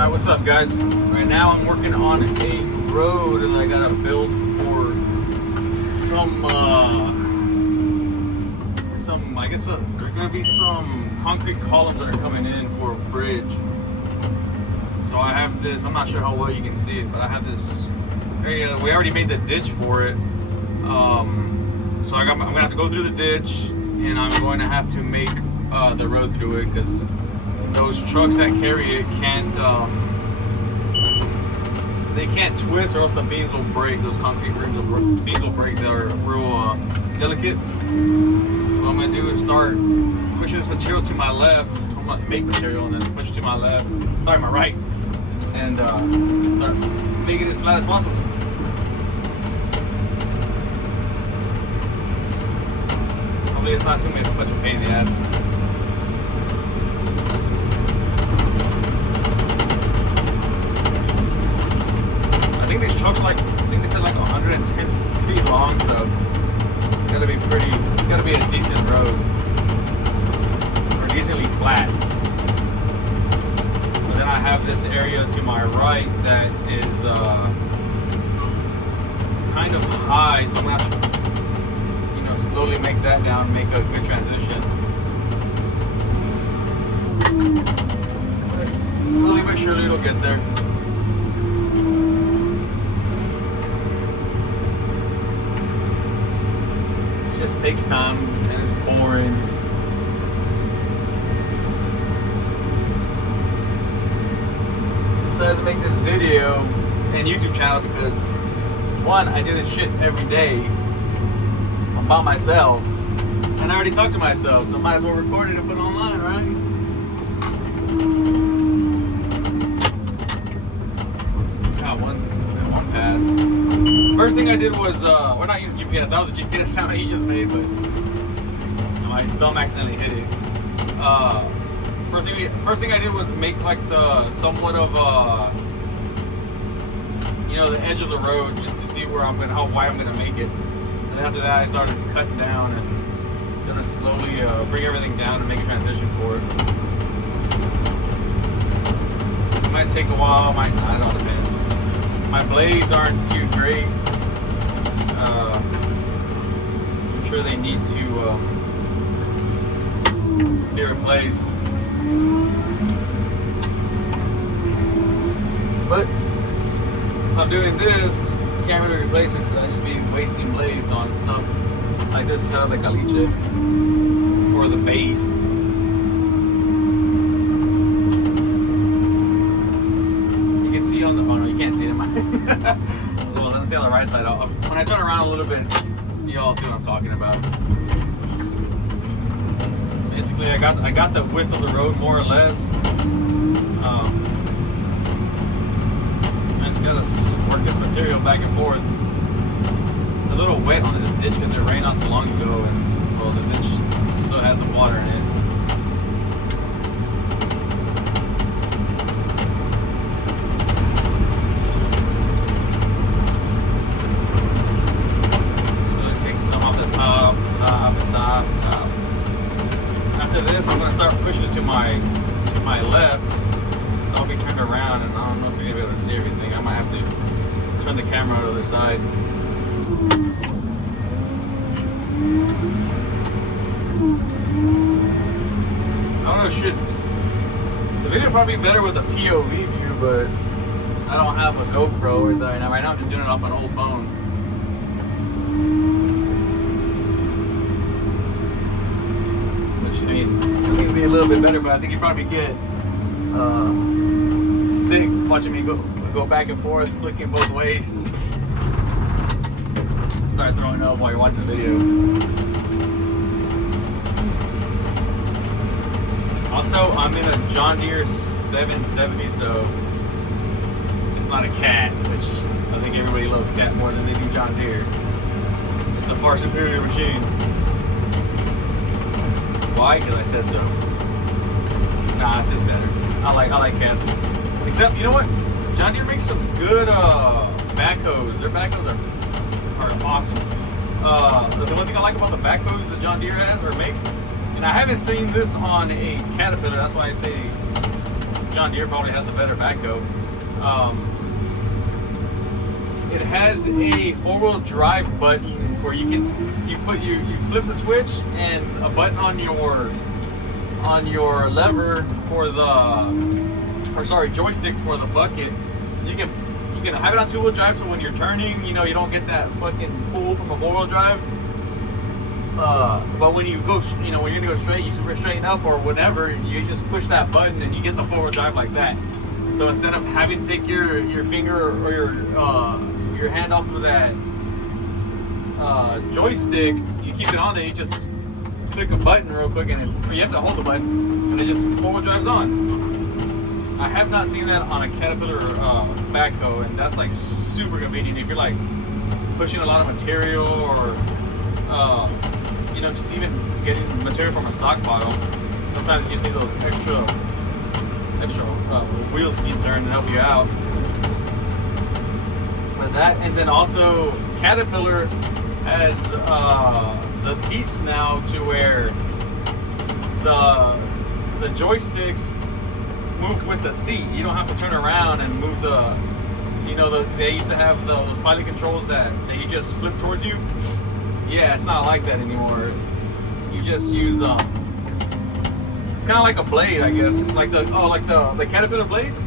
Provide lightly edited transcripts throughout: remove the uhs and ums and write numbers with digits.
Alright, what's up guys? Right now I'm working on a road that I gotta build for I guess there's gonna be some concrete columns that are coming in for a bridge. So I have this, I'm not sure how well you can see it, but I have this area, we already made the ditch for it. So I'm gonna have to go through the ditch and I'm going to have to make the road through it because those trucks that carry it can't they can't twist or else the beams will break. Those concrete beams will break. They're real delicate. So what I'm gonna do is start pushing this material to my left. I'm gonna make material and then push it to my left. Sorry, my right, and start making it as flat as possible. Hopefully it's not too much of a pain in the ass. I think these trucks are like, I think they said like 110 feet long, so it's gotta be it's gotta be a decent road, or decently flat. But then I have this area to my right that is kind of high, so I'm gonna have to, slowly make that down, make a good transition. Slowly but surely it'll get there. It just takes time and it's boring. I decided to make this video and YouTube channel because, one, I do this shit every day by myself, and I already talked to myself, so I might as well record it and put it online, right? Got one pass. First thing I did was, we're not using GPS. That was a GPS sound that he just made, but my thumb accidentally hit it. First thing I did was make like the somewhat of the edge of the road, just to see how wide I'm gonna make it. And after that, I started cutting down and gonna slowly bring everything down and make a transition for it. It might take a while, might not, it all depends. My blades aren't too great. I'm sure they need to be replaced. But since I'm doing this, can't really replace it because I just be wasting blades on stuff like this instead of the caliche or the base. You can see on the, oh no, you can't see it in mine. So let's see on the right side. When I turn around a little bit, you all see what I'm talking about. Basically, I got the width of the road more or less. I just gotta work this material back and forth. It's a little wet on the ditch because it rained not too long ago, and well, the ditch still had some water in it. So I take some off the top. After this, I'm gonna start pushing it to my left. So I'll be turned around, and I don't know if you're gonna be able to see everything. I might have to turn the camera to the other side. I don't know, the video would probably be better with a POV view, but I don't have a GoPro right now. Right now I'm just doing it off an old phone. Which, I mean, I think it'd be a little bit better, but I think you'd probably get sick watching me go back and forth, looking both ways. Start throwing up while you're watching the video. Also, I'm in a John Deere 770, so it's not a cat, which I think everybody loves cats more than they do John Deere. It's a far superior machine. Why? Because I said so. Nah, it's just better. I like cats. Except, you know what? John Deere makes some good backhoes. Their backhoes are awesome. The only thing I like about the backhoes that John Deere has or makes, and I haven't seen this on a Caterpillar, that's why I say John Deere probably has a better backhoe. It has a 4-wheel drive button where you flip the switch and a button on your lever for joystick for the bucket. You can have it on 2-wheel drive, so when you're turning, you don't get that fucking pull from a 4-wheel drive. But when you go, when you're gonna go straight, you straighten up or whatever, you just push that button and you get the 4-wheel drive like that. So instead of having to take your finger or your hand off of that joystick, you keep it on there. You just click a button real quick, and you have to hold the button, and it just 4-wheel drives on. I have not seen that on a Caterpillar backhoe, and that's like super convenient if you're like pushing a lot of material or just even getting material from a stockpile. Sometimes you just need those extra wheels to get turned to help you out. But that, and then also Caterpillar has the seats now to where the joysticks move with the seat. You don't have to turn around and move they used to have those pilot controls that you just flip towards you. Yeah, it's not like that anymore. You just use it's kind of like a blade, I guess, like the Caterpillar blades.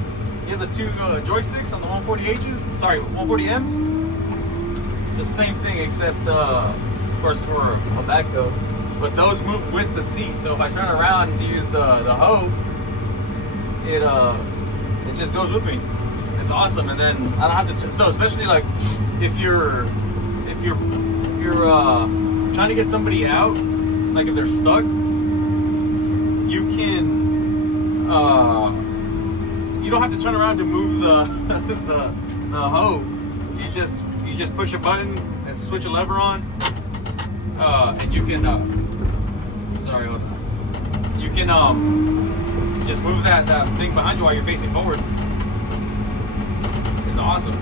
You have the 2 joysticks on the 140Hs, 140Ms. It's the same thing, except of course for a backhoe, but those move with the seat. So if I turn around to use the hoe, it just goes with me. It's awesome. And then I don't have to. So especially like if you're trying to get somebody out, like if they're stuck, you can you don't have to turn around to move the hoe. You just push a button and switch a lever on, and you can hold on. You can just move that thing behind you while you're facing forward. It's awesome.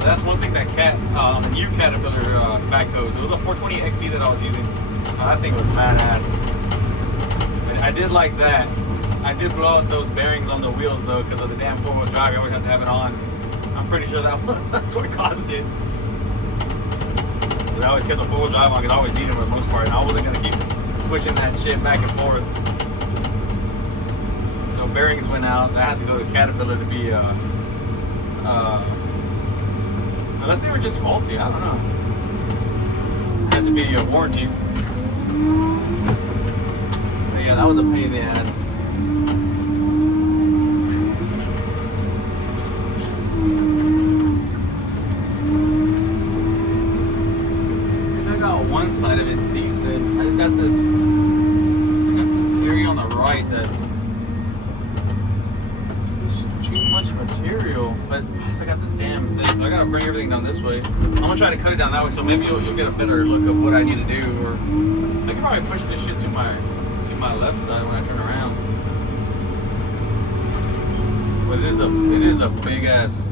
That's one thing that the new Caterpillar backhoes. It was a 420 XC that I was using. That thing was badass. I did like that. I did blow out those bearings on the wheels though, because of the damn 4-wheel drive. You always have to have it on. I'm pretty sure that's what caused it. But I always kept the 4-wheel drive on because I always needed it for the most part, and I wasn't gonna keep switching that shit back and forth. So bearings went out. I had to go to Caterpillar to be unless they were just faulty, I don't know. It had to be a warranty. But yeah, that was a pain in the ass. I got one side of it decent. I just got this area on the right that's too much material, but I got this damn thing. I gotta bring everything down this way. I'm gonna try to cut it down that way, so maybe you'll get a better look of what I need to do. Or I can probably push this shit to my left side when I turn around. But it is a big ass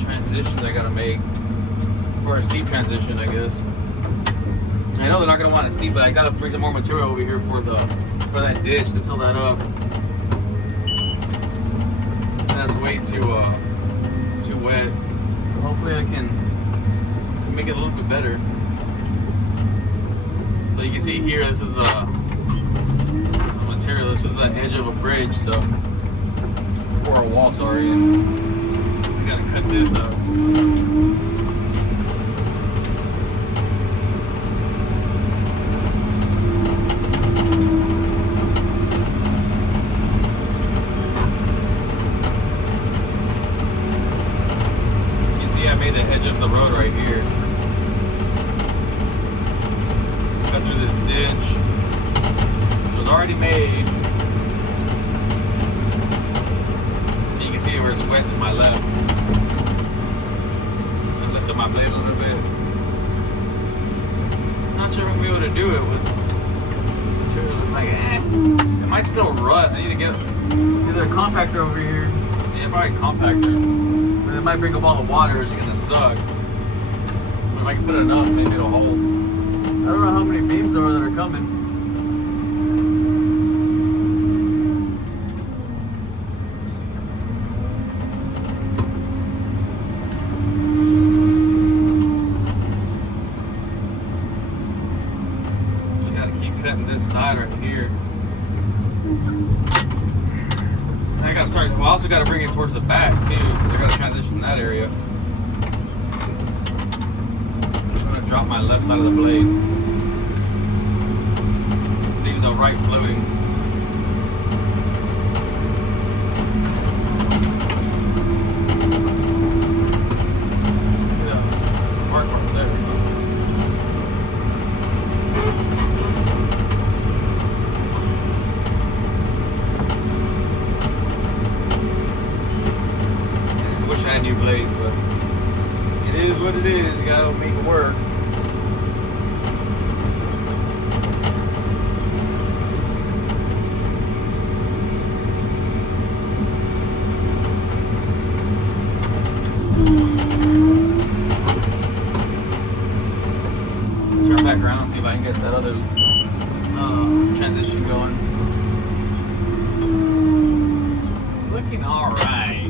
transition I gotta make, or a steep transition, I guess. I know they're not gonna want it steep, but I gotta bring some more material over here for that ditch to fill that up. That's way too wet. Hopefully I can make it a little bit better. So you can see here, this is the material. This is the edge of a bridge, so or a wall, sorry. And I gotta cut this up. Of the road right here. Cut through this ditch, which was already made. And you can see where it's wet to my left. I lifted my blade a little bit. Not sure if I'm gonna be able to do it with this material. Like, it might still rut. I need to get either a compactor over here. Yeah, probably a compactor. It might bring up all the water, it's gonna suck. But if I can put enough, maybe it'll hold. I don't know how many beams there are that are coming. cutting this side right here. And I gotta start. Well, I also gotta bring it towards the back too. I gotta transition that area. I'm gonna drop my left side of the blade. Leave the right floating. New blades, but it is what it is. You gotta make it work. Turn back around, see if I can get that other transition going. It's looking all right.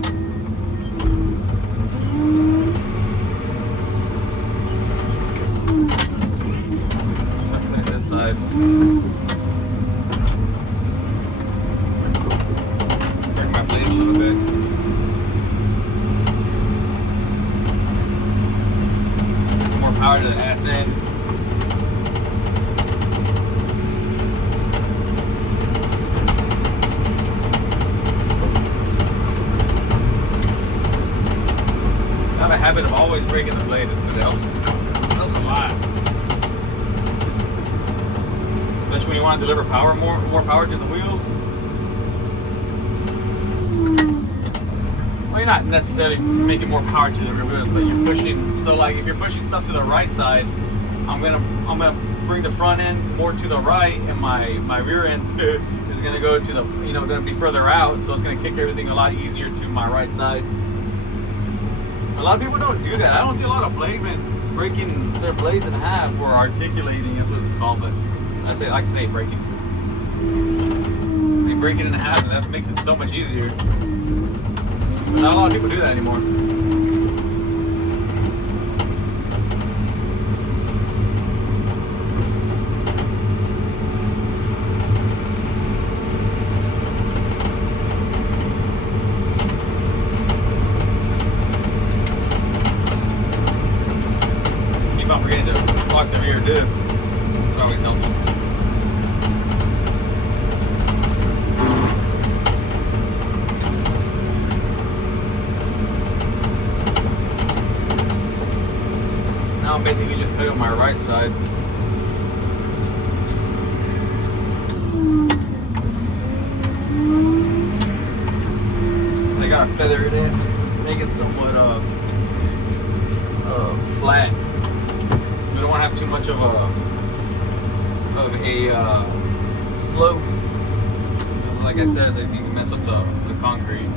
Side. Break my blade a little bit. Get some more power to the ass end. I have a habit of always breaking the blade, but it helps a lot. Especially when you want to deliver power, more power to the wheels. Well, you're not necessarily making more power to the wheels, but you're pushing. So, like, if you're pushing stuff to the right side, I'm gonna bring the front end more to the right, and my rear end is gonna go to the, gonna be further out. So it's gonna kick everything a lot easier to my right side. A lot of people don't do that. I don't see a lot of blademen breaking their blades in half or articulating. That's what it's called, but. I like to say breaking. They break it in half, and that makes it so much easier. But not a lot of people do that anymore. Keep on forgetting to lock the rear diff. It always helps. I'm basically just cutting on my right side. I gotta feather it in, make it somewhat flat. We don't want to have too much of a slope. Like I said, they can mess up the concrete.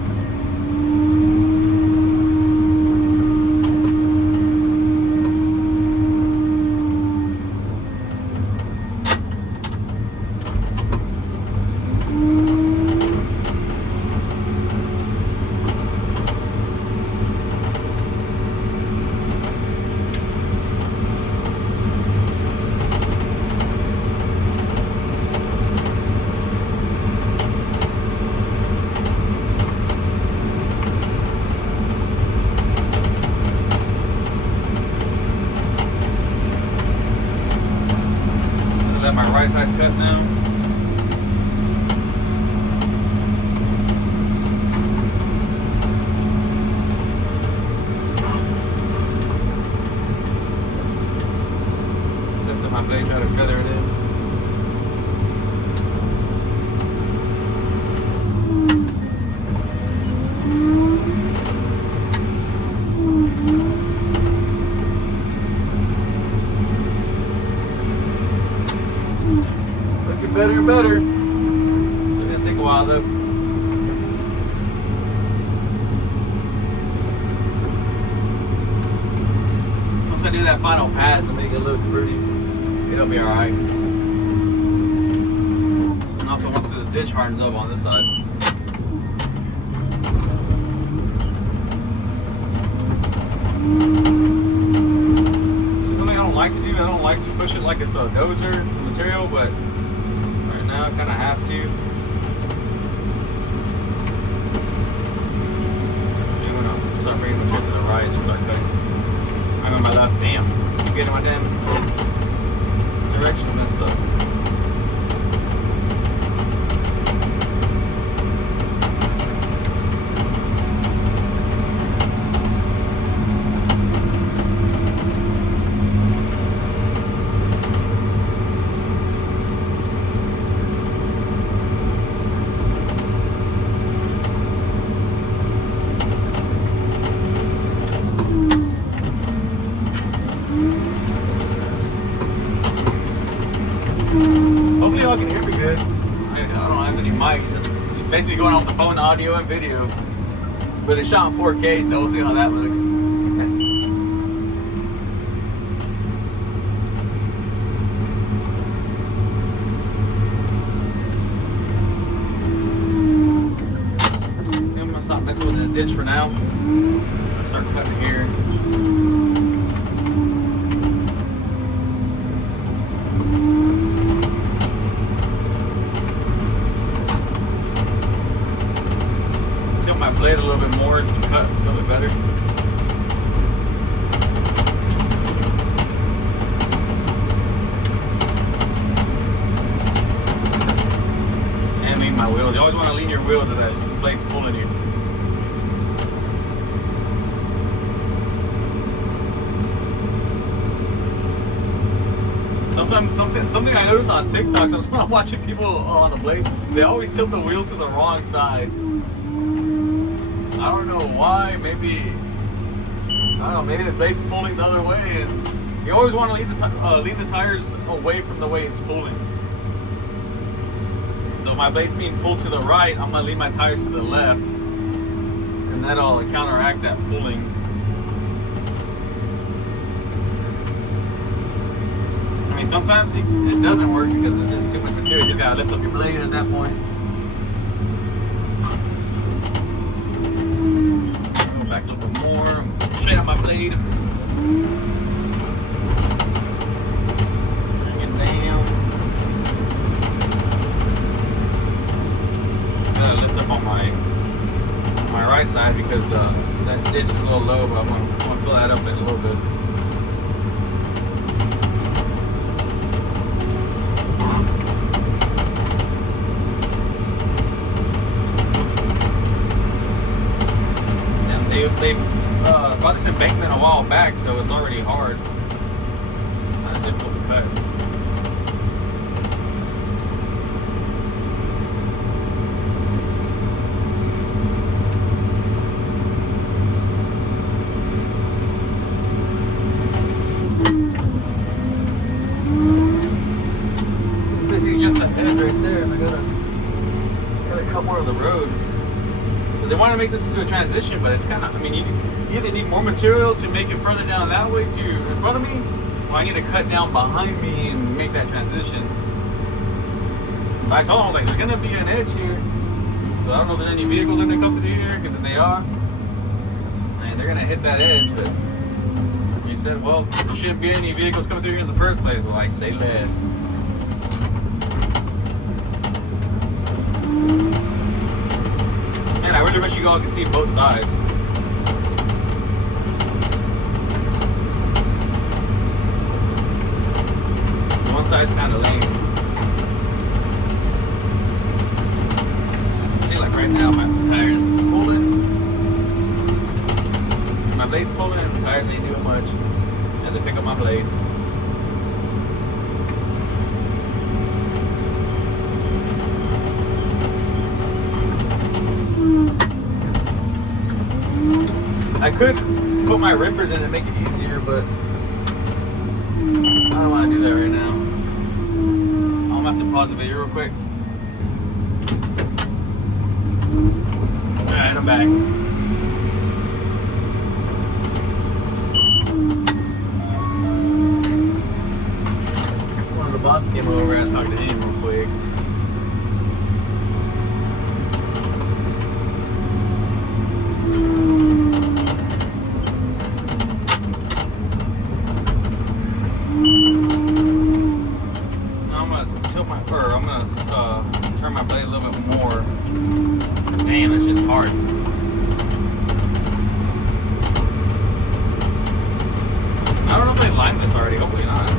Let my right side cut now. Just lift up my blade, try to feather it in. Better and better. It's gonna take a while though. Once I do that final pass and make it look pretty, it'll be alright. And also once this ditch hardens up on this side. This is something I don't like to do. I don't like to push it like it's a dozer. material, but right now I kind of have to. So I'm gonna start bringing the tool to the right and start cutting. I'm on my left. Damn, I'm getting my damn direction messed up. Hopefully y'all can hear me good. I don't have any mic, just basically going off the phone audio and video. But it's shot in 4K, so we'll see how that looks. I'm gonna stop messing with this ditch for now. I'll start cutting here. Blade a little bit more to cut a little bit better. And lean my wheels. You always want to lean your wheels so that the blade's pulling you. Sometimes something I notice on TikTok, sometimes when I'm watching people on the blade, they always tilt the wheels to the wrong side. I don't know why. Maybe maybe the blade's pulling the other way, and you always want to leave the tires away from the way it's pulling. So if my blade's being pulled to the right, I'm gonna leave my tires to the left, and that'll counteract that pulling. I mean, sometimes it doesn't work because there's just too much material. You just gotta lift up your blade at that point. Back a little bit more. Straight out my blade. Bring it down. Gotta lift up on my right side because that ditch is a little low, but I'm gonna fill that up in a little bit. They brought this embankment a while back, so it's already hard. Kind of difficult to cut. Basically just that edge right there, and I gotta cut more of the road. They want to make this into a transition, but it's kind of, I mean, you either need more material to make it further down that way to in front of me, or I need to cut down behind me and make that transition. But I told them, I was like, there's going to be an edge here. So I don't know if there's any vehicles that are going to come through here, because if they are, man, they're going to hit that edge. But he said, well, there shouldn't be any vehicles coming through here in the first place. Well, like, say less. I really wish you all could see both sides. One side's kind of lame. See, like right now, my tires pulling. My blade's pulling, and the tires ain't doing much. I have to pick up my blade. I could put my rippers in and make it easier, but I don't want to do that right now. I'm gonna have to pause the video real quick. Alright, I'm back. One of the bosses came over and talked to him real quick. gonna tilt my, or I'm gonna turn my blade a little bit more. Damn, that shit's hard. I don't know if they lined this already. Hopefully not.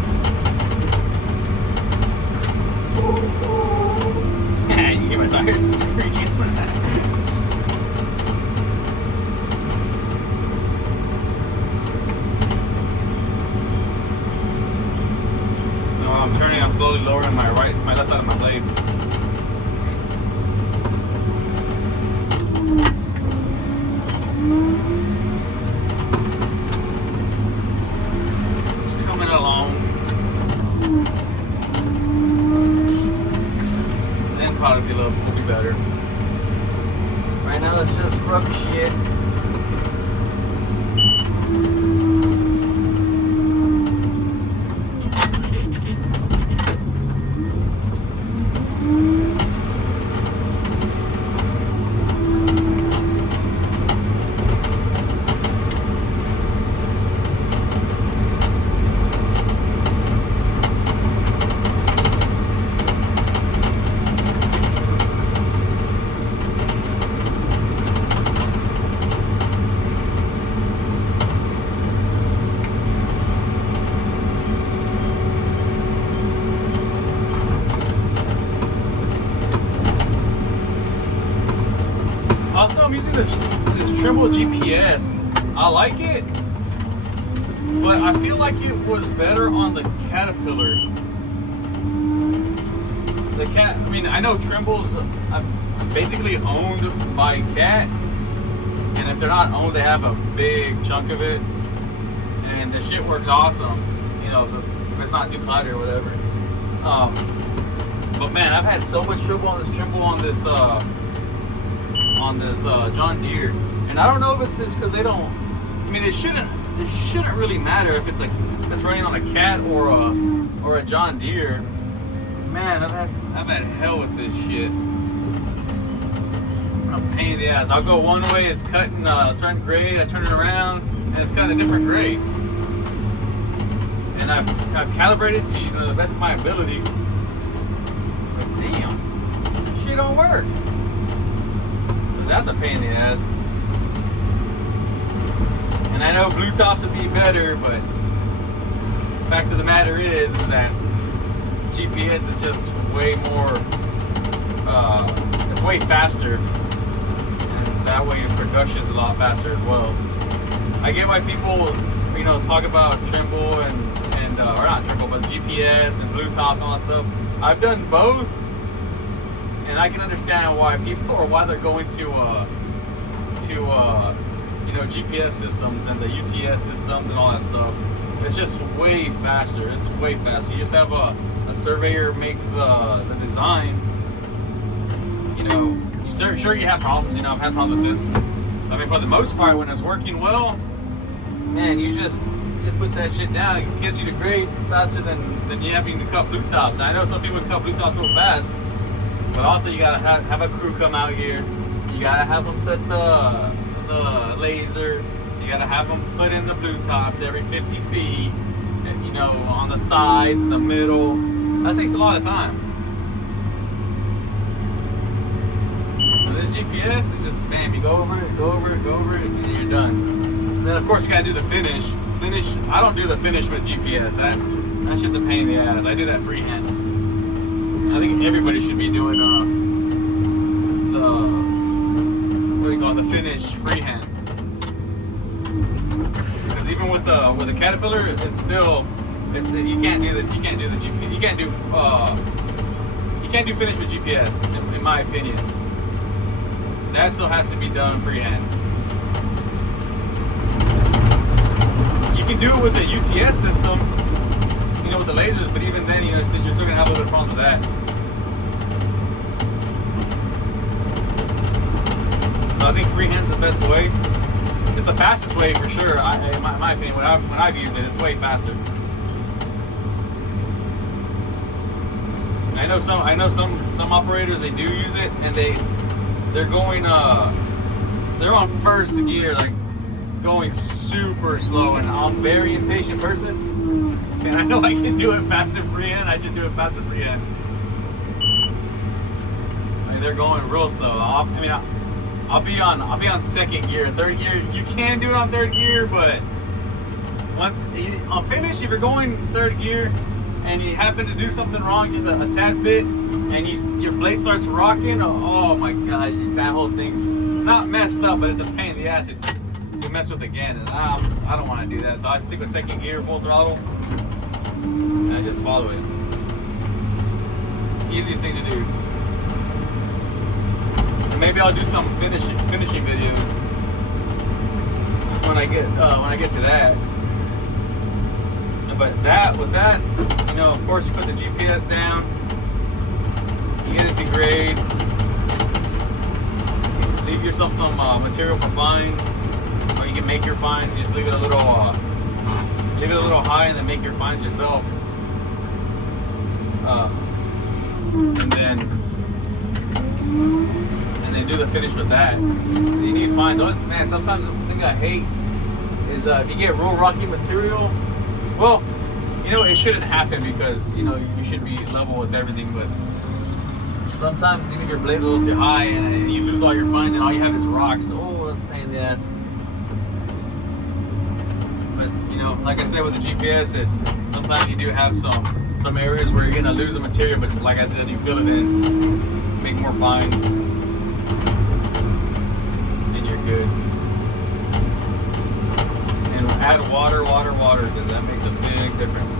Yeah, you get my tires screeching. So I'm turning. I'm slowly lowering my left side of my blade. Probably will be better. Right now it's just rubber shit. Also, I'm using this Trimble GPS. I like it, but I feel like it was better on the Caterpillar. I mean, I know Trimble's basically owned by Cat, and if they're not owned, they have a big chunk of it, and the shit works awesome. You know, if it's not too cloudy or whatever. But man, I've had so much trouble on this Trimble on this John Deere, and I don't know if it's just because they don't. I mean, it shouldn't really matter if it's running on a Cat or a John Deere. Man, I've had hell with this shit. A pain in the ass. I'll go one way, it's cutting a certain grade. I turn it around, and it's cutting a different grade. And I've calibrated to the best of my ability. But damn, this shit don't work. That's a pain in the ass. And I know blue tops would be better, but the fact of the matter is that GPS is just way more, it's way faster. And that way production's a lot faster as well. I get why people, talk about Trimble and or not Trimble, but GPS and blue tops and all that stuff. I've done both. And I can understand why they're going to GPS systems and the UTS systems and all that stuff. It's just way faster. It's way faster. You just have a surveyor make the design. Sure you have problems. I've had problems with this. I mean, for the most part, when it's working well, man, you just put that shit down. It gets you to grade faster than you having to cut blue tops. And I know some people cut blue tops real fast. But also, you gotta have a crew come out here. You gotta have them set the laser. You gotta have them put in the blue tops every 50 feet. And, on the sides, in the middle. That takes a lot of time. So this GPS is just bam. You go over it, and you're done. And then of course you gotta do the finish. I don't do the finish with GPS. That shit's a pain in the ass. I do that freehand. I think everybody should be doing the finish freehand. Because even with the Caterpillar, it's still you can't do finish with GPS in my opinion. That still has to be done freehand. You can do it with the UTS system, with the lasers, but even then, you're still gonna have a little bit of problems with that. So I think freehand's the best way. It's the fastest way for sure. In my opinion, when I've used it, it's way faster. And I know some operators, they do use it, and they're going they're on first gear, like going super slow, and I'm a very impatient person. And I know I can do it fast and freehand. I just do it fast and freehand. I mean, they're going real slow. I'll be on second gear. Third gear, you can do it on third gear, but on finish, if you're going third gear and you happen to do something wrong, just a tad bit, and your blade starts rocking, oh my god, that whole thing's not messed up, but it's a pain in the ass to mess with again, and I don't want to do that. So I stick with second gear, full throttle, and I just follow it. Easiest thing to do. And maybe I'll do some finishing videos when I get to that. But with that, you know, of course, you put the GPS down, you get it to grade, leave yourself some material for fines, or you can make your fines. Just leave it a little high, and then make your fines yourself. And then do the finish with that. You need fines. Man, sometimes the thing I hate is if you get real rocky material. Well, you know, it shouldn't happen because, you know, you should be level with everything, but sometimes you leave your blade a little too high and you lose all your fines and all you have is rocks. Oh, that's a pain in the ass. But, you know, like I said with the GPS, sometimes you do have some areas where you're going to lose the material, but like I said, you fill it in, make more fines, and you're good. Add water, because that makes a big difference.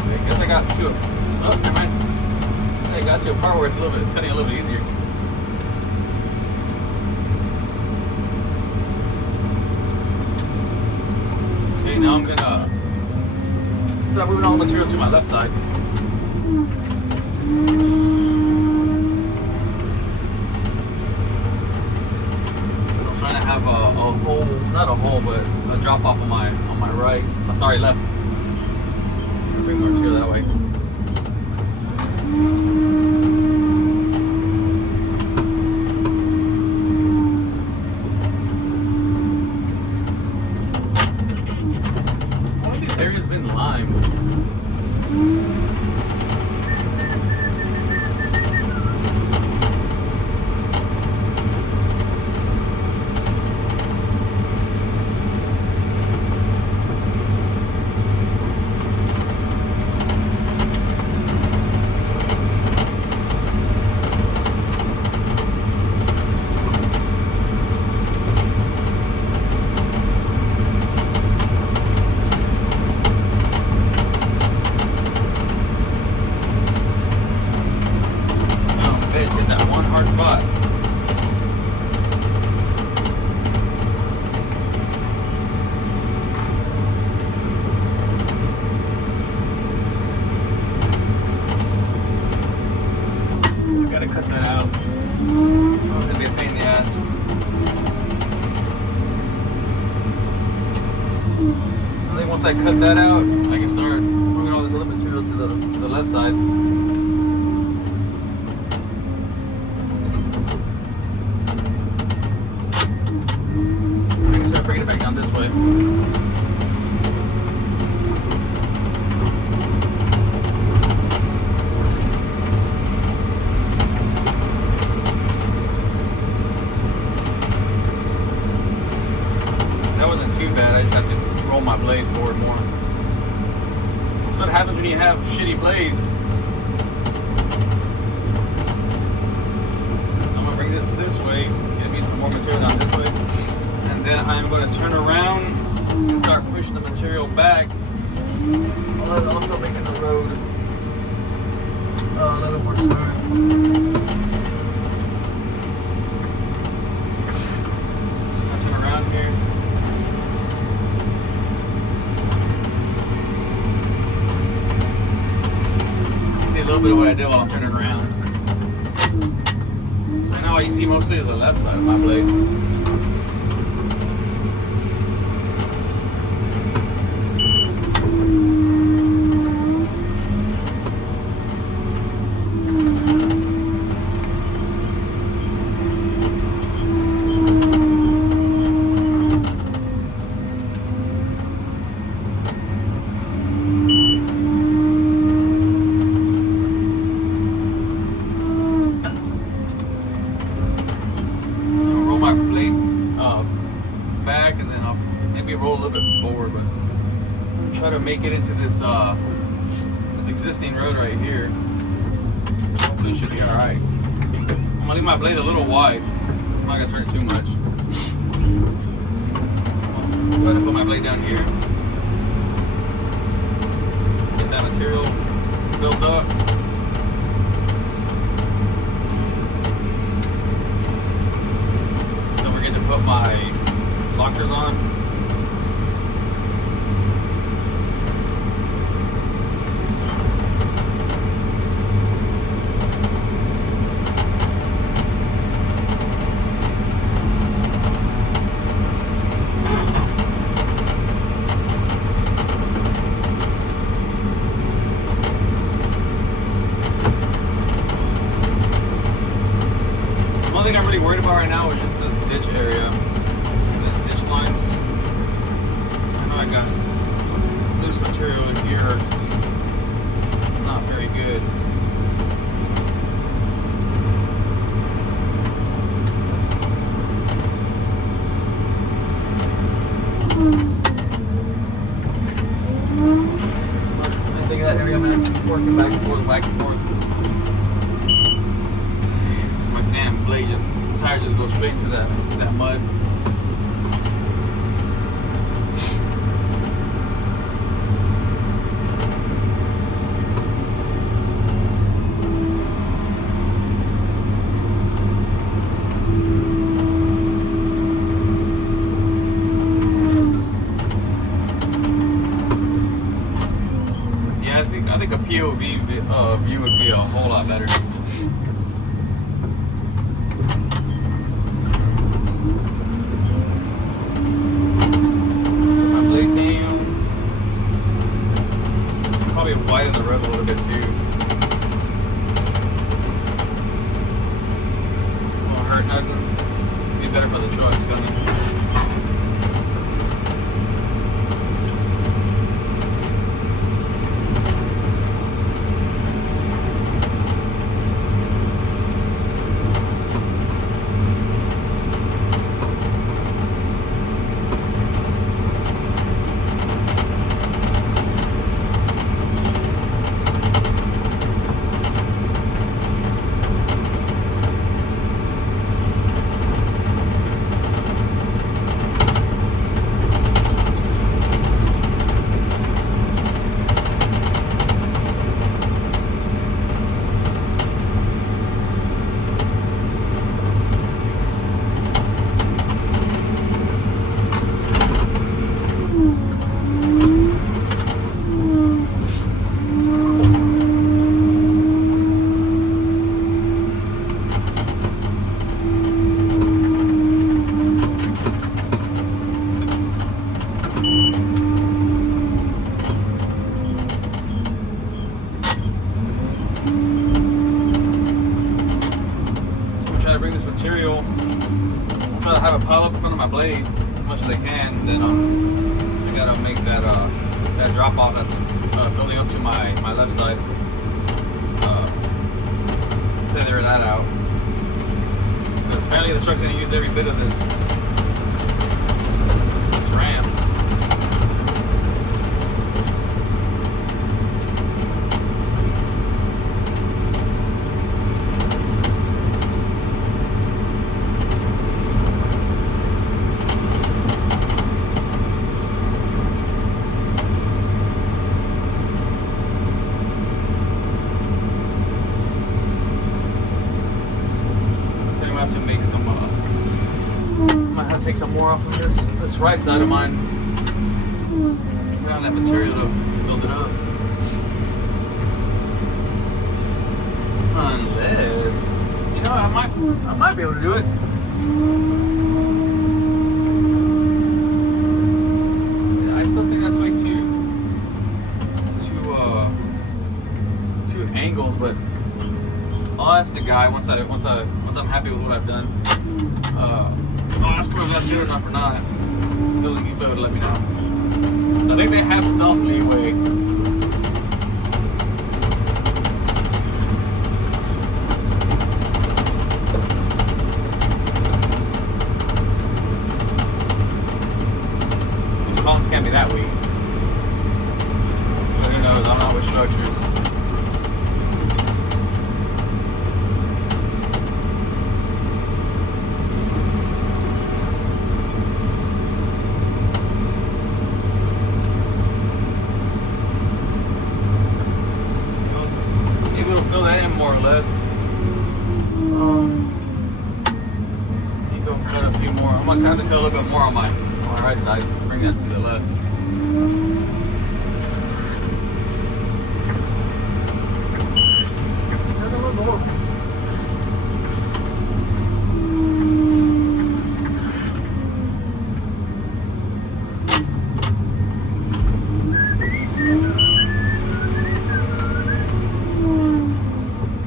I guess I got to never mind. I got to a part where it's getting a little bit easier. Now I'm gonna start moving all the material to my left side. I'm trying to have a hole, not a hole, but a drop off on my right. Sorry, left. Bring more material that way. Cut that out. It's gonna be a pain in the ass. I think once I cut that out, I can start moving all this other material to the left side. I can start bringing it back down this way. My blade forward more. So what happens when you have shitty blades. So I'm gonna bring this way, get me some more material down this way, and then I'm going to turn around and start pushing the material back. Also making the road a little more smooth. So I turn around here. A little bit of what I did while I'm turning around. So right now what you see mostly is the left side of my blade. this existing road right here. Hopefully it should be all right. I'm gonna leave my blade a little wide. I'm not gonna turn it too much. Go ahead and put my blade down here. Get that material built up. Don't forget to put my lockers on. The only thing I'm really worried about right now is just this ditch area. These ditch lines. I know I got loose material in here. It's not very good. I think that area I'm gonna keep working back and forth, back and forth. My damn blade just, the tire just goes straight into that mud. I think a POV view would be a whole lot better. Put my blade down. Probably widen the road a little bit too. Won't hurt nothing. Be better for the trucks coming. Material. I'll try to have it pile up in front of my blade as much as I can, and then I gotta make that drop off that's building up to my left side. Feather that out, because apparently the truck's gonna use every bit of this ramp. To make some, might have to take some more off of this right side of mine. Get on that material to build it up. Unless, you know, I might be able to do it. Yeah, I still think that's way too angled, but I'll ask the guy once I'm happy with what I've done. I'll ask him if that's good enough or not. He'll be able to let me know. So I think they have some leeway. The columns can't be that weak. pictures. Able to fill that in more or less. You go cut a few more. I'm gonna kind of cut a little bit more on my right side. Bring that to the left.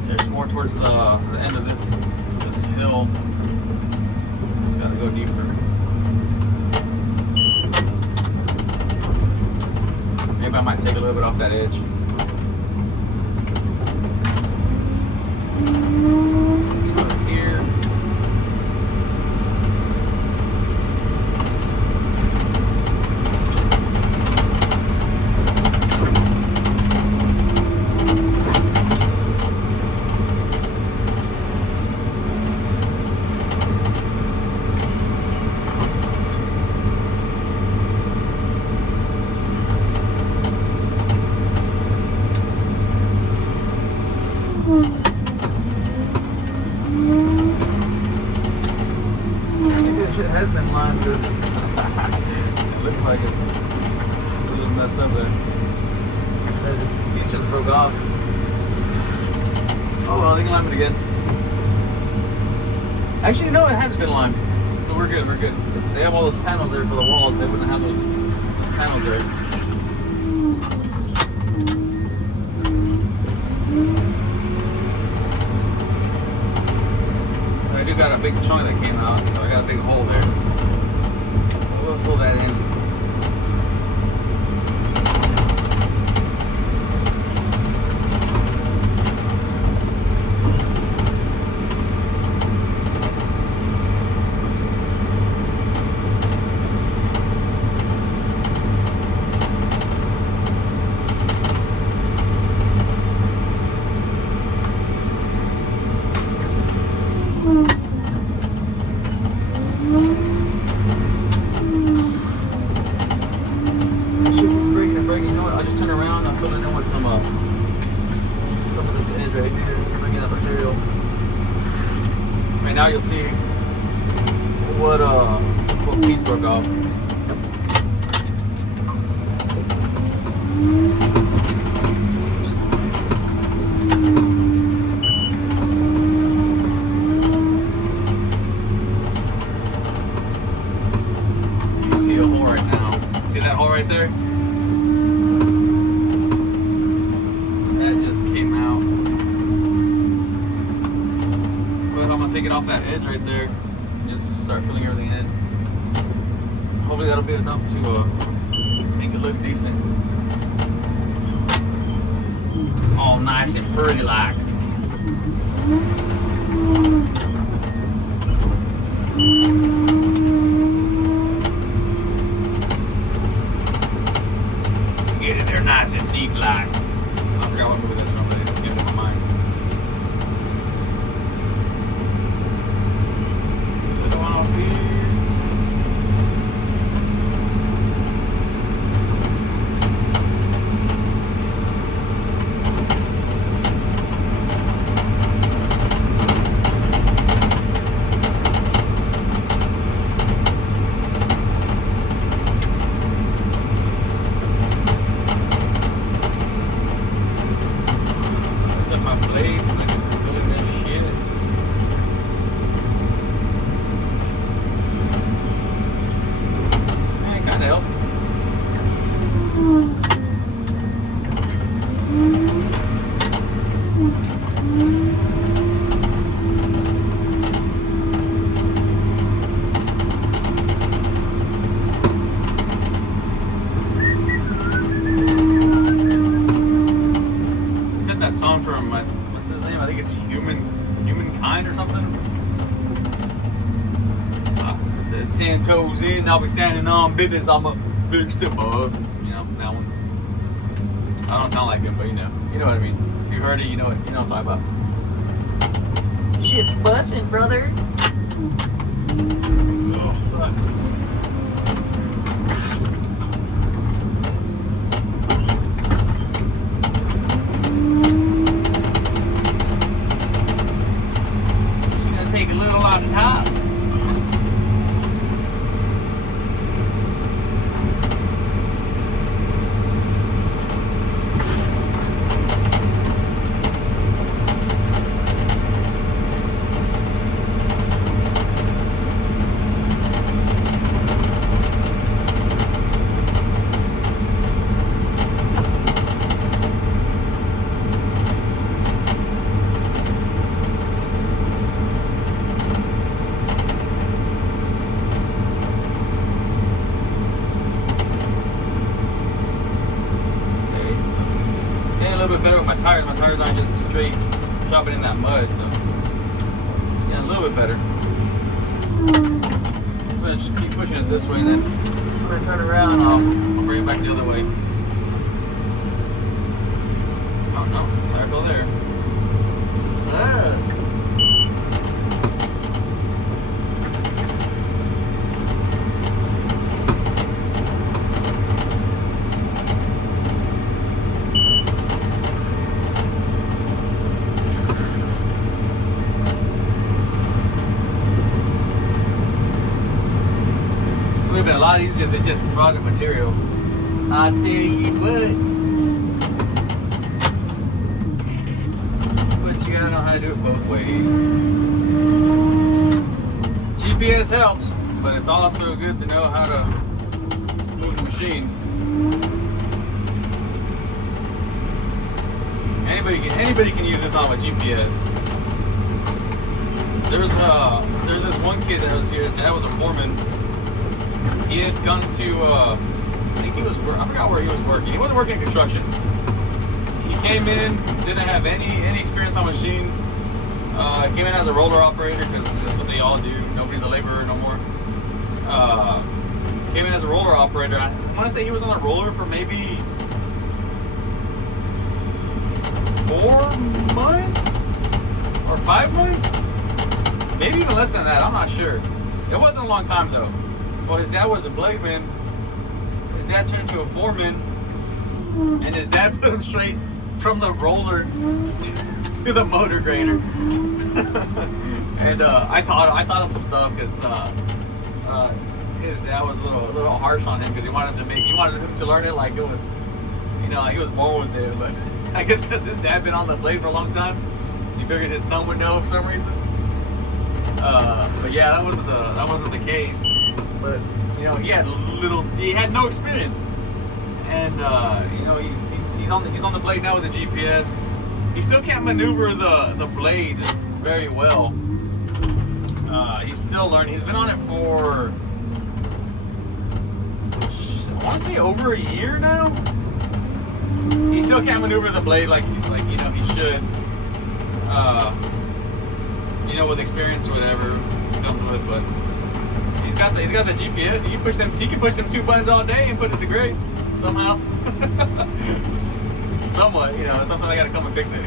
There's more towards the end of this hill. Just gotta go deeper. Maybe I might take a little bit off that edge. Start here. Maybe this shit has been lined because it looks like it's a little messed up there. These just broke off. Oh well, they can lime it again. Actually, no, it hasn't been limed. So we're good, we're good. They have all those panels there for the walls. They wouldn't have those panels there. I do got a big chunk that came out, so I got a big hole there. We'll fill that in. I'll just turn around. I'll fill it in with some of this edge right here. Bring that material. Right now you'll see what piece broke off. You see a hole right now. See that hole right there? Take it off that edge right there. Just start filling everything in. Hopefully that'll be enough to make it look decent. All nice and pretty like. Get in there nice and deep like. I forgot what movie that's from. Get it in my mind. Song from what's his name? I think it's Humankind or something. So, it said 10 toes in, I'll be standing on business. I'm a big step up. You know that one. I don't sound like him, but you know what I mean. If you heard it, you know what I'm talking about. Shit's bussin', brother. Oh, fuck. Just gonna take a little on top. Better with my tires. My tires aren't just straight dropping in that mud, so it's getting a little bit better. I'm gonna just keep pushing it this way, and then when I turn around, I'll bring it back the other way. Oh no, tire go there. Fuck. It would have been a lot easier than just rotted material. I tell you what. But you gotta know how to do it both ways. GPS helps, but it's also good to know how to move the machine. Anybody can use this on a GPS. There's this one kid that was here. That was a foreman. He had gone to I forgot where he was working. He wasn't working in construction. He came in, didn't have any experience on machines. Came in as a roller operator because that's what they all do. Nobody's a laborer no more. Came in as a roller operator. I want to say he was on the roller for maybe 4 months or 5 months, maybe even less than that. I'm not sure. It wasn't a long time though. Well, his dad was a blademan. His dad turned into a foreman, and his dad put him straight from the roller to the motor grader. And I taught him some stuff because his dad was a little harsh on him because he wanted him to learn it like it was, like he was born with it. But I guess because his dad been on the blade for a long time, he figured his son would know for some reason. But yeah, that wasn't the case. But he had no experience, and he's on the blade now with the GPS. He still can't maneuver the blade very well. He's still learning. He's been on it for I want to say over a year now. He still can't maneuver the blade like he should. With experience or whatever it comes with, but he's got the GPS. He can push them 2 buttons all day and put it to grade somehow. Somewhat, sometimes I gotta come and fix it.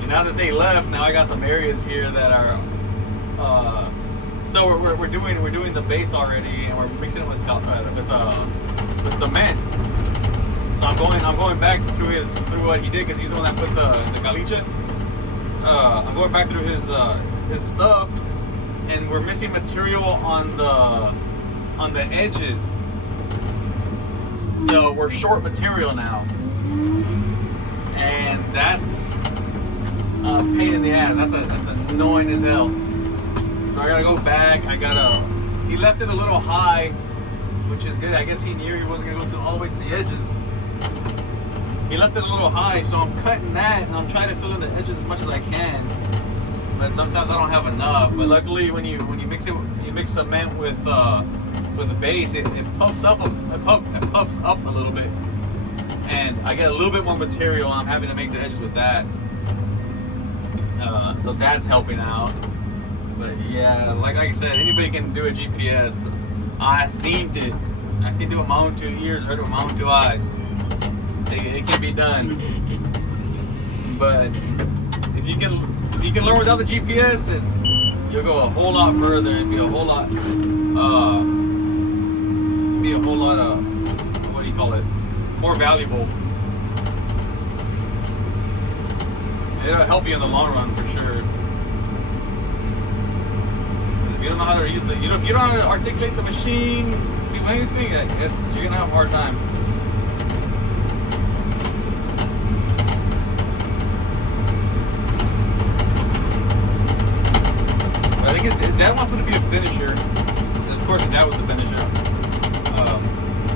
And now that they left, now I got some areas here that are so we're doing the base already, and we're mixing it with cement. So I'm going back through what he did because he's the one that put the caliche. I'm going back through his stuff, and we're missing material on the edges. So we're short material now, and that's a pain in the ass. That's annoying as hell. So I gotta go back. He left it a little high, which is good. I guess he knew he wasn't gonna go all the way to the edges. He left it a little high, so I'm cutting that, and I'm trying to fill in the edges as much as I can. But sometimes I don't have enough. But luckily, when you mix cement with the base, it puffs up a little bit, and I get a little bit more material. And I'm having to make the edges with that, so that's helping out. But yeah, like I said, anybody can do a GPS. I seen it. I see it with my own 2 ears, heard it with my own 2 eyes. It can be done. But if you can learn without the GPS, you'll go a whole lot further and be a whole lot what do you call it? More valuable. It'll help you in the long run for sure. If you don't know how to use it, if you don't know how to articulate the machine, do anything, you're gonna have a hard time. I think his dad wants me to be a finisher. Of course, his dad was a finisher.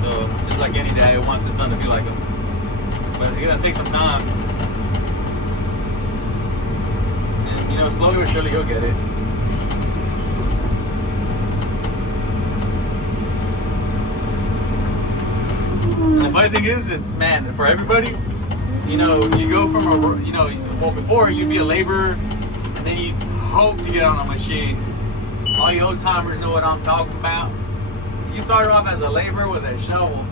So just like any dad, he wants his son to be like him. But it's gonna take some time. And slowly but surely he'll get it. And the funny thing is, man, for everybody, you go from before you'd be a laborer, and then you hope to get on a machine. All you old timers know what I'm talking about. You started off as a laborer with a shovel,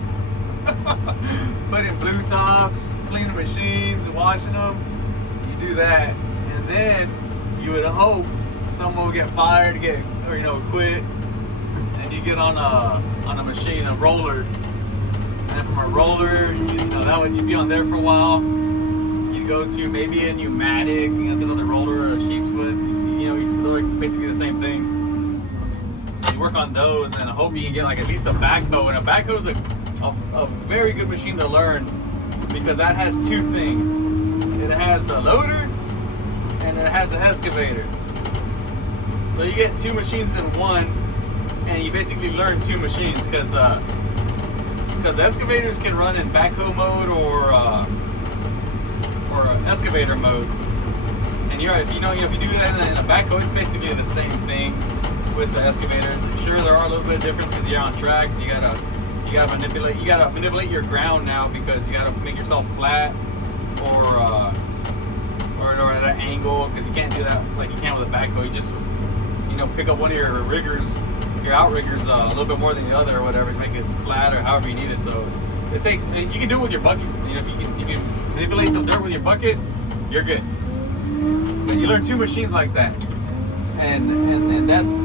putting blue tops, cleaning machines, washing them. You do that, and then you would hope someone would get fired, quit, and you get on a machine, a roller, and then from a roller, you'd be on there for a while. You'd go to maybe a pneumatic, that's another roller, or a sheep's foot. They're basically the same things. You work on those, and I hope you can get at least a backhoe. And a backhoe is a very good machine to learn because that has 2 things. It has the loader and it has the excavator. So you get 2 machines in one, and you basically learn 2 machines because excavators can run in backhoe mode or excavator mode. And if you do that in a backhoe, it's basically the same thing with the excavator. Sure, there are a little bit of difference because you're on tracks. You gotta manipulate your ground now because you gotta make yourself flat or at an angle, because you can't do that like you can with a backhoe. You just pick up one of your riggers, your outriggers, a little bit more than the other or whatever to make it flat or however you need it. So you can do it with your bucket. If you can manipulate the dirt with your bucket, you're good. But you learn 2 machines like that, and that's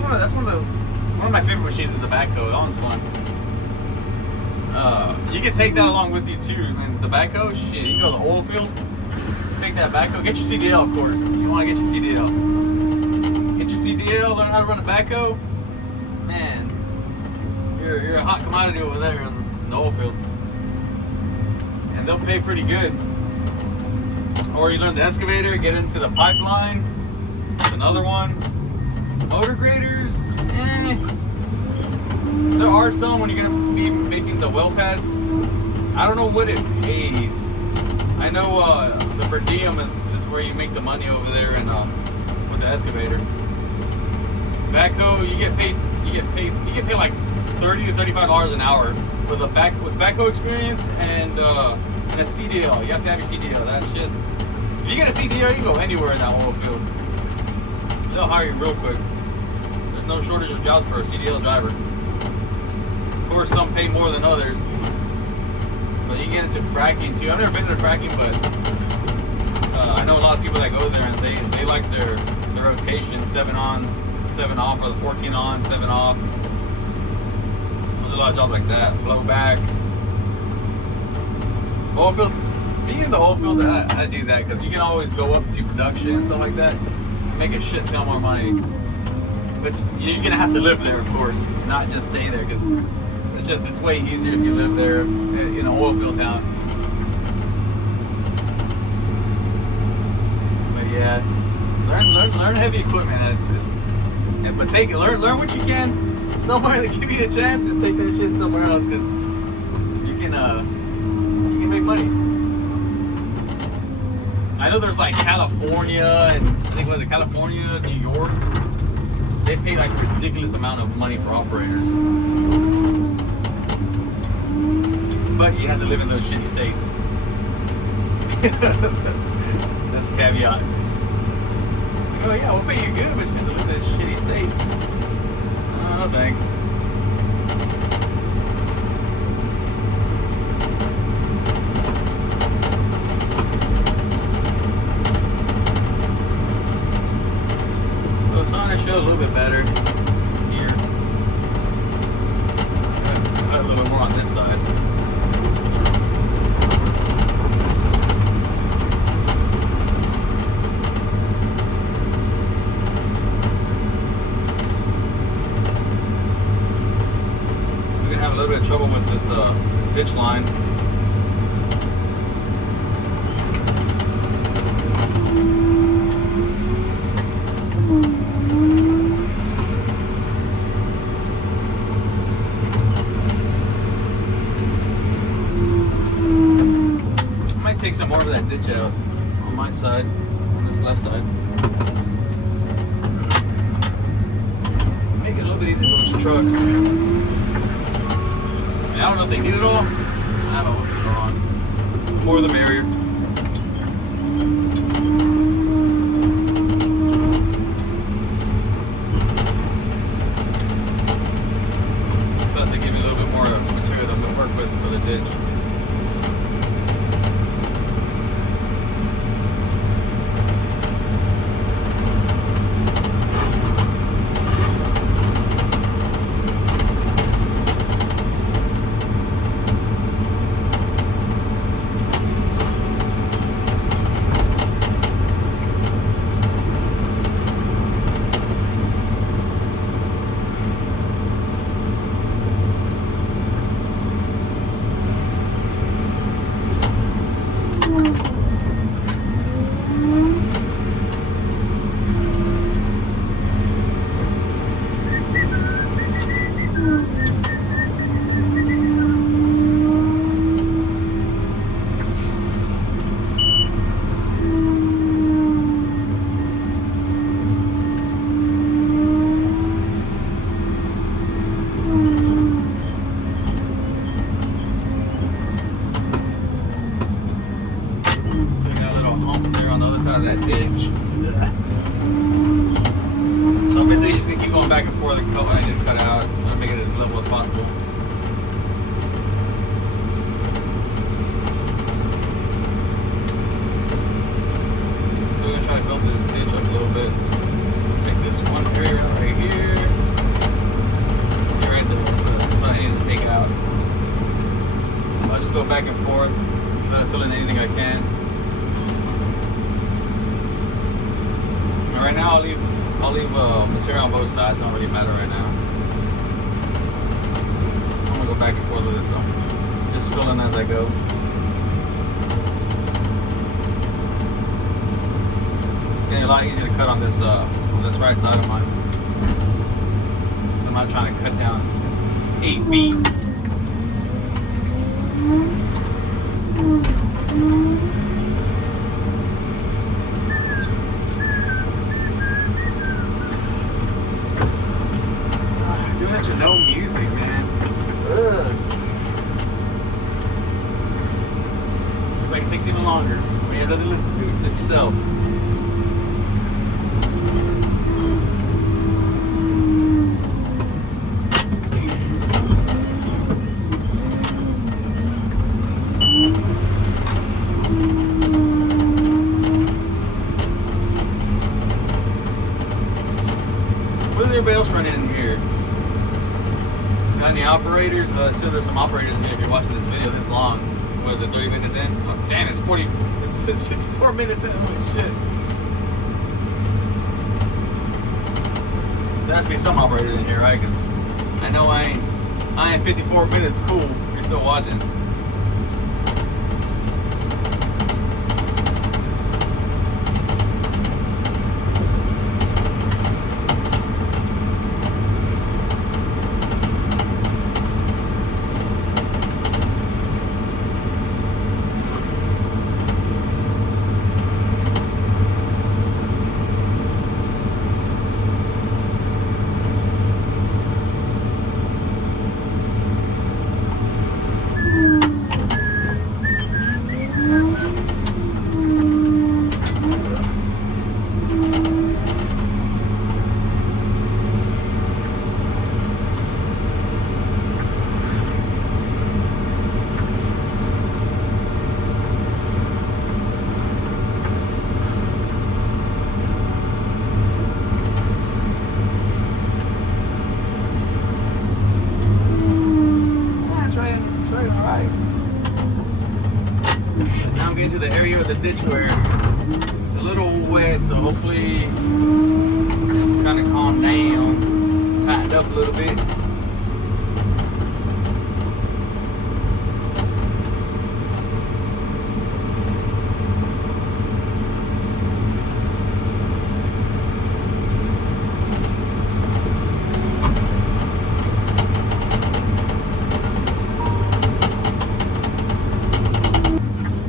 one of my favorite machines is the backhoe. That one's fun. You can take that along with you too. And the backhoe, shit, you go to the oil field, take that backhoe, get your CDL, of course. You want to get your CDL. Get your CDL, learn how to run a backhoe. Man, you're a hot commodity over there in the oil field, and they'll pay pretty good. Or you learn the excavator, get into the pipeline. That's another one. Motor graders, there are some when you're gonna be making the well pads. I don't know what it pays. I know the per diem is where you make the money over there, and with the excavator. Backhoe, you get paid like $30 to $35 an hour with backhoe experience and a CDL. You have to have your CDL. That shit's. If you get a CDL, you can go anywhere in that oil field. They'll hire you real quick. There's no shortage of jobs for a CDL driver. Of course, some pay more than others. But you get into fracking too. I've never been into fracking, but I know a lot of people that go there and they like their rotation, 7 on, 7 off, or the 14 on, 7 off. There's a lot of jobs like that. Flow back. Oil field. Being in the oil field, I do that because you can always go up to production and stuff like that, make a shit ton more money. But you're gonna have to live there, of course, not just stay there, because it's way easier if you live there in an oil field town. But yeah, learn heavy equipment. But learn what you can somewhere that give you a chance, and take that shit somewhere else, because you can make money. I know there's like California, and I think was it California, New York. They pay like a ridiculous amount of money for operators. But you have to live in those shitty states. That's the caveat. Oh yeah, we'll pay you good, but you have to live in this shitty state. No thanks. feel a little bit better here. Got a little bit more on this side. So we're gonna have a little bit of trouble with this ditch line. Take some more of that ditch out on my side, on this left side. Make it a little bit easier for those trucks. I mean, I don't know if they need it all. I don't know what's going on. The more the merrier. Plus they give me a little bit more material to work with for the ditch. Of that ditch. So basically you just keep going back and forth and cut what I need to cut out. I'm gonna make it as level as possible. So we're gonna try to build this ditch up a little bit. Take this one area right here. See right there, that's what I need to take out. So I'll just go back and forth, try to fill in anything I can. Right now, I'll leave material on both sides. It don't really matter right now. I'm gonna go back and forth with it, so just fill in as I go. It's getting a lot easier to cut on this right side of mine. So I'm not trying to cut down 8 feet. This with no music, man. Ugh. Seems like it takes even longer. We have nothing to listen to except yourself. What is everybody else running in here? Got any operators? I assume there's some operators in here if you're watching this video this long. What is it, 30 minutes in? Oh, damn, it's 54 minutes in. Holy shit. There has to be some operators in here, right? Because I know I ain't 54 minutes. Cool. You're still watching. get to the area of the ditch where it's a little wet, so hopefully kind of calm down, tightened up a little bit.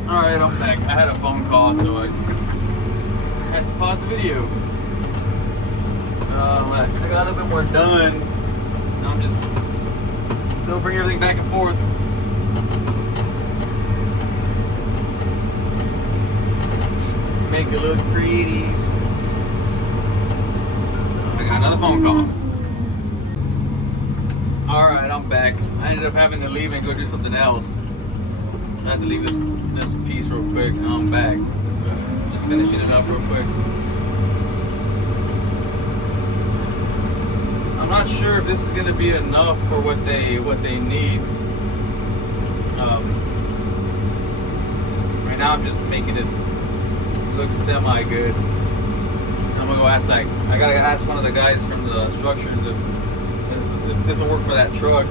Alright, I'm back. I had a phone call, so I had to pause the video. I got a bit more done. Now I'm just still bringing everything back and forth. Make it look pretty. I got another phone call. Alright, I'm back. I ended up having to leave and go do something else. I had to leave this piece real quick. I'm back. Just finishing it up real quick. I'm not sure if this is going to be enough for what they need. Right now I'm just making it look semi good. I'm gonna go ask I gotta ask one of the guys from the structures if this will work for that truck.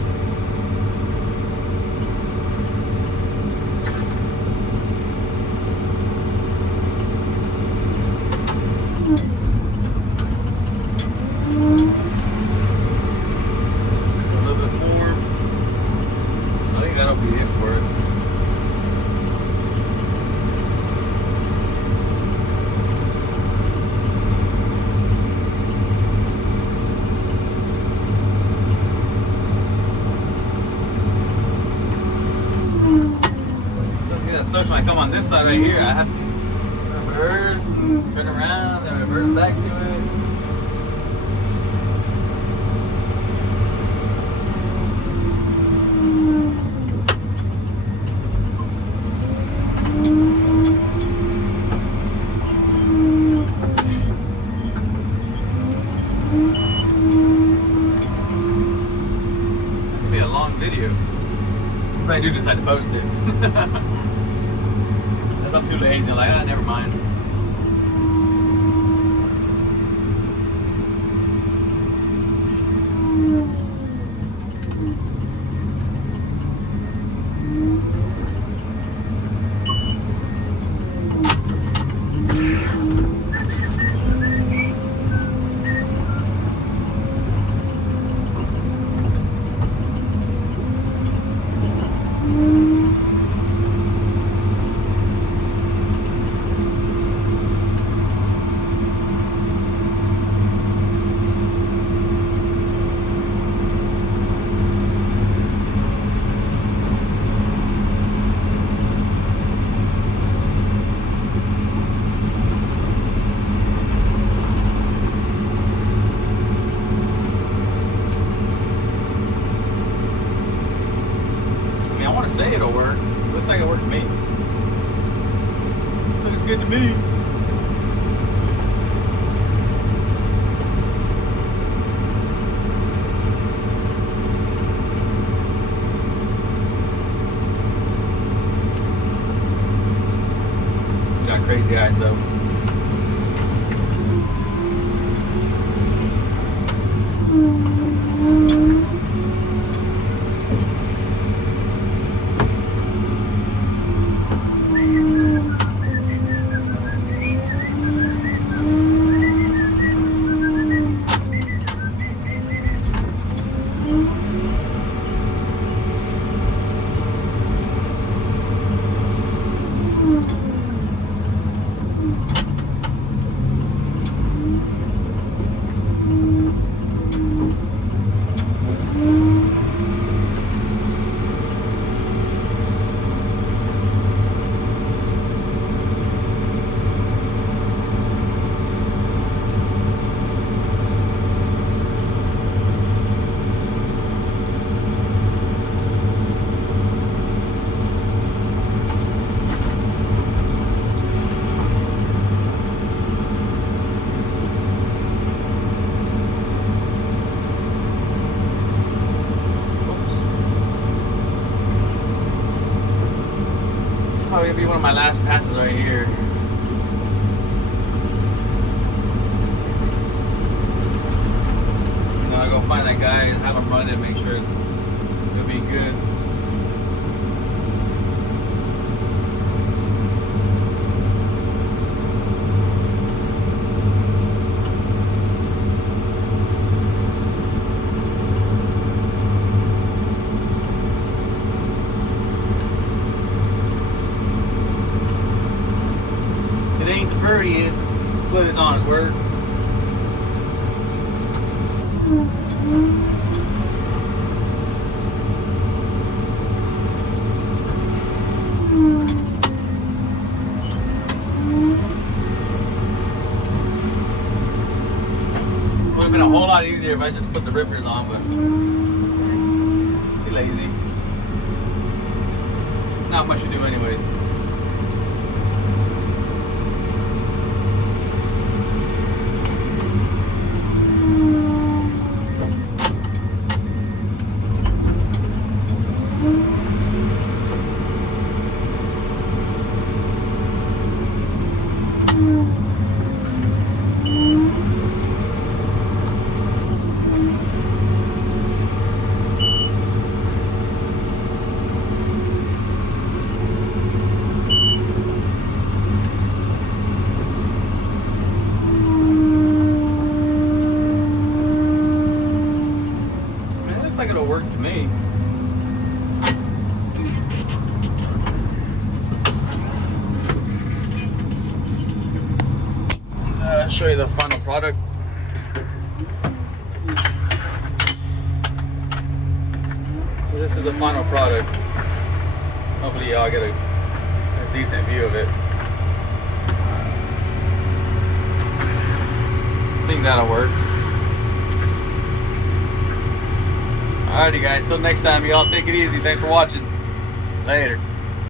Sucks when I come on this side right here, I have to reverse and turn around, then reverse back to it. It'll be a long video. If I do decide to post it. I'm too lazy. I'm like, never mind. Say it'll work. Looks like it worked to me. Looks good to me. Got crazy eyes though. probably gonna be one of my last passes right here. And then I'll go find that guy and have him run it, make sure it'll be good. It ain't the prettiest, but it's honest word. Would have been a whole lot easier if I just put the rippers on, but too lazy. Not much to do anyways. Looks like it'll work to me. I'll show you the final product. So this is the final product. Hopefully y'all get a decent view of it. I think that'll work. Alrighty guys, till next time, y'all take it easy. Thanks for watching. Later.